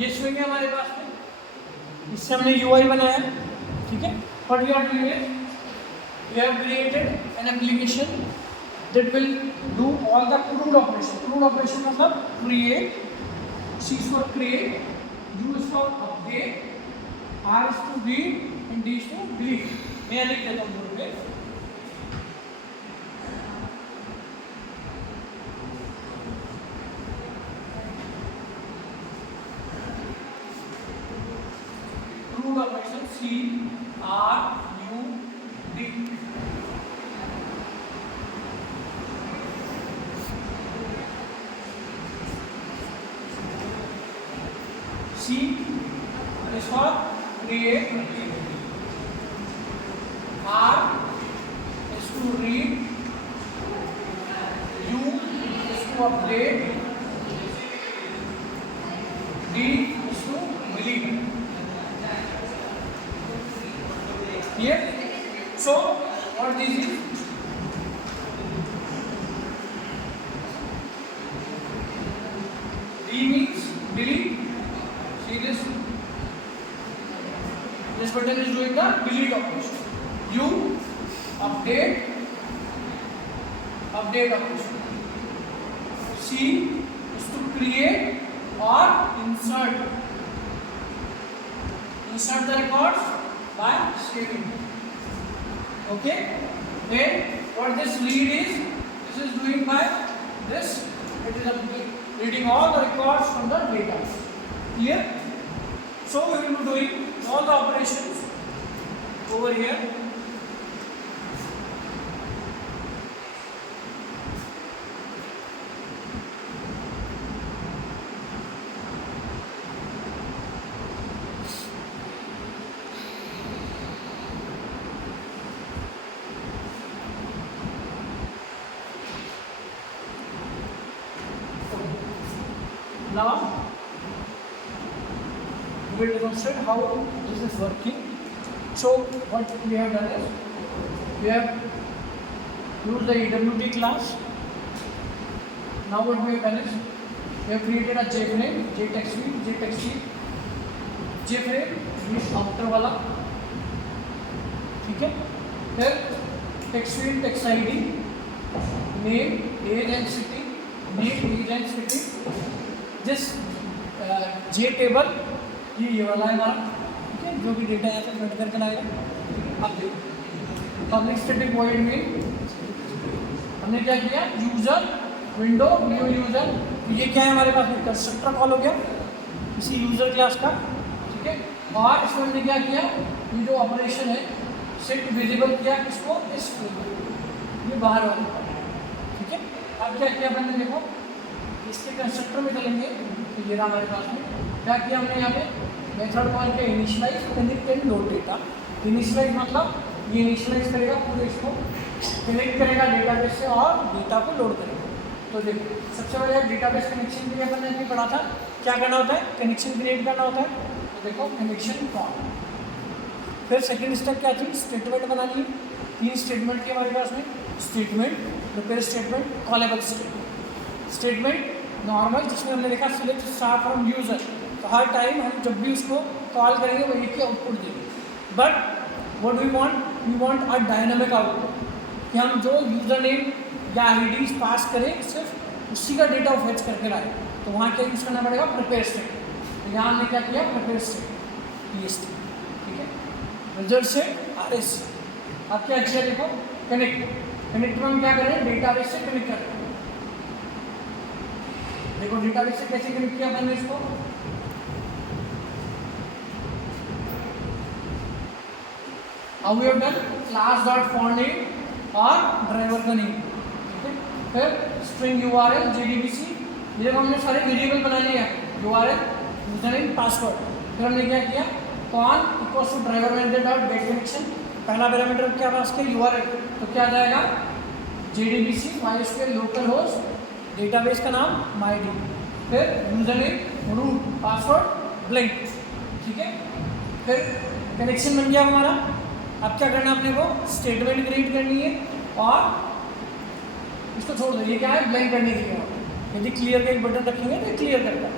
ये स्विंग है हमारे पास में, इससे हमने UI बनाया, ठीक है। What we are doing is we have created an application that will do all the CRUD operation. CRUD operation मतलब create, C is for create, U is for update, R is to read and D is to delete. मैं लिख देता हूँ board पे। CRUD operation C R U D. C is for create, R is to read, U is to update, D is to delete. Here, so what this is? D means delete. See this? This button is doing the delete operation. U update operation. C is to create or insert the records by saving. Okay. Then what this read is? This is doing by this. It is reading all the records from the data. Here. So we will be doing all the operations over here. Now we will demonstrate how this is working. So what we have done is we have used the EWT class. Now what we have done is we have created a JFrame, JTextFeed, JFrame means outer वाला, ठीक है। फिर TextFeed, text ID, name, age and city, this JTable ये वाला है हमारा, ठीक है, जो भी डेटा यहाँ से प्रिंट करके लाएगा। अब देखो पब्लिक स्टैटिक वॉइड में हमने क्या किया, यूजर विंडो न्यू यूजर, तो ये क्या है हमारे पास में कंस्ट्रक्टर कॉल हो गया इसी यूजर क्लास का, ठीक है। और इसमें हमने क्या किया, ये जो ऑपरेशन है सेट विजिबल किया किसको, इस ये बाहर वाले, ठीक है। अब क्या किया मैंने, देखो इसके कंस्ट्रक्टर में चलेंगे तो ये रहा हमारे पास में, क्या किया हमने यहाँ पे मेथड कॉल के initialize connect and load data. Initialize मतलब ये इनिशियलाइज करेगा पूरे इसको, कनेक्ट करेगा डेटाबेस से और डेटा को लोड करेगा। तो देखो सबसे पहले डेटाबेस कनेक्शन के लिए अपन ने पढ़ा था क्या करना होता है, कनेक्शन क्रिएट करना होता है। तो देखो कनेक्शन कॉल, फिर सेकेंड स्टेप क्या थी, स्टेटमेंट बनानी है। 3 स्टेटमेंट की हमारे पास में, statement, prepare statement, callable statement normal, जिसमें हमने देखा सिलेक्ट स्टार फ्रॉम यूजर, तो हर टाइम हम जब भी उसको कॉल करेंगे वो एक ही आउटपुट देंगे। But what we want a dynamic output, कि हम जो यूजर नेम या आईडी पास करें सिर्फ उसी का डेटा फेच करके लाए। तो वहाँ क्या यूज़ करना पड़ेगा, प्रिपेयर स्टेटमेंट। तो यहाँ हमने क्या किया, प्रिपेयर स्टेटमेंट, ठीक है, रिजल्ट सेट RS। अब क्या किया, देखो कनेक्ट में हम क्या करें, डेटाबेस से कनेक्ट करें। देखो डेटाबेस से कैसे कनेक्ट किया मैंने इसको, how we have done, class dot font name और ड्राइवर का नेम, ठीक है। फिर स्ट्रिंग URL JDBC, ये हमने सारे वेरिएबल बना लिए हैं, URL यूजर नेम पासवर्ड। फिर हमने क्या किया, con equals to driver manager dot get connection, पहला पैरामीटर क्या पास किया, URL, तो क्या जाएगा JDBC MySQL local host, database का नाम MyD, फिर user name root, password blank, ठीक है। फिर कनेक्शन बन गया हमारा। अब क्या करना है अपने को, स्टेटमेंट क्रिएट करनी है और इसको छोड़ दो, ये क्या है ब्लैंक करने के लिए। यदि क्लियर का एक बटन रखेंगे तो क्लियर करता है,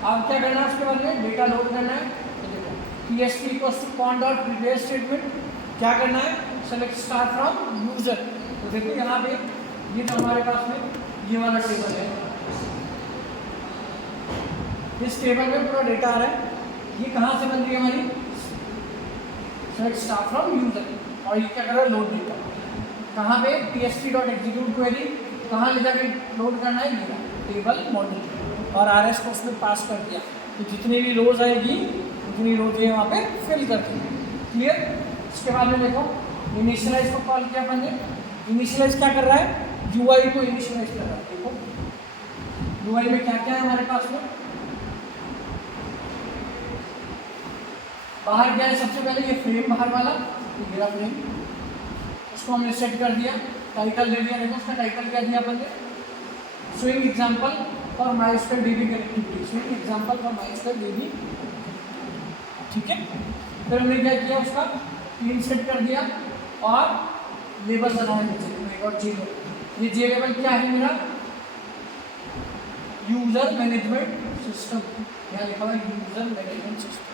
अब क्या करना है उसके बाद में डेटा लोड करना है। तो देखो PST equals to con dot previous statement क्या करना है, सेलेक्ट स्टार फ्रॉम यूजर। तो देखो यहाँ पे ये तो हमारे पास में ये वाला टेबल है, इस टेबल में पूरा डेटा आ रहा है। ये कहाँ से बन रही है हमारी, सेलेक्ट स्टार फ्रॉम यूजर, और ये क्या कर रहा है, लोड डेटा। कहाँ पे PST डॉट एग्जीक्यूट क्वेरी, कहाँ ले जाके लोड करना है, ये टेबल मॉडल, और RS को उसमें पास कर दिया। तो जितनी भी रोज आएगी उतनी रोज ये वहाँ पे फिल कर देंगे। क्लियर। इसके बाद में देखो इनिशियलाइज को कॉल किया अपन ने। इनिशियलाइज क्या कर रहा है, UI को इनिशियलाइज कर रहा है। देखो UI में क्या क्या है हमारे पास में, बाहर क्या है, सबसे पहले ये फ्रेम बाहर वाला, ये मेरा फ्रेम, उसको हमने सेट कर दिया। टाइटल दे दिया, देखो उसका टाइटल क्या दिया अपन ने, swing example for milestone DB connectivity, swing example for milestone DB, ठीक है। फिर हमने क्या किया, उसका तीन सेट कर दिया और लेबल बनाया नीचे और J लेबल। ये J लेबल क्या है मेरा, यूजर मैनेजमेंट सिस्टम, यहाँ लिखा हुआ यूजर मैनेजमेंट सिस्टम।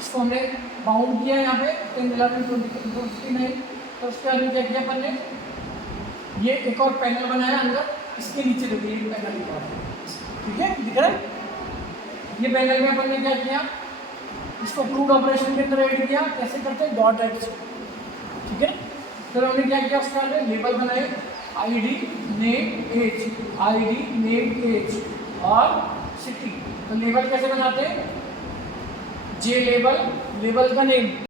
इसको हमने बाउंड किया यहाँ पे 10/11/2029। तो उसके बाद क्या किया अपन ने, ये एक और पैनल बनाया अंदर, इसके नीचे देखिए ये पैनल लिखा है, ठीक है, दिख रहा है। ये पैनल में अपन ने क्या किया, इसको प्रूव ऑपरेशन के अंदर ऐड किया। कैसे करते हैं, डॉट ऐड, ठीक है। फिर हमने क्या किया, उसके अंदर लेबल बनाए, ID name age, ID name age और सिटी। तो लेबल कैसे बनाते हैं, J लेबल, लेबल का नेम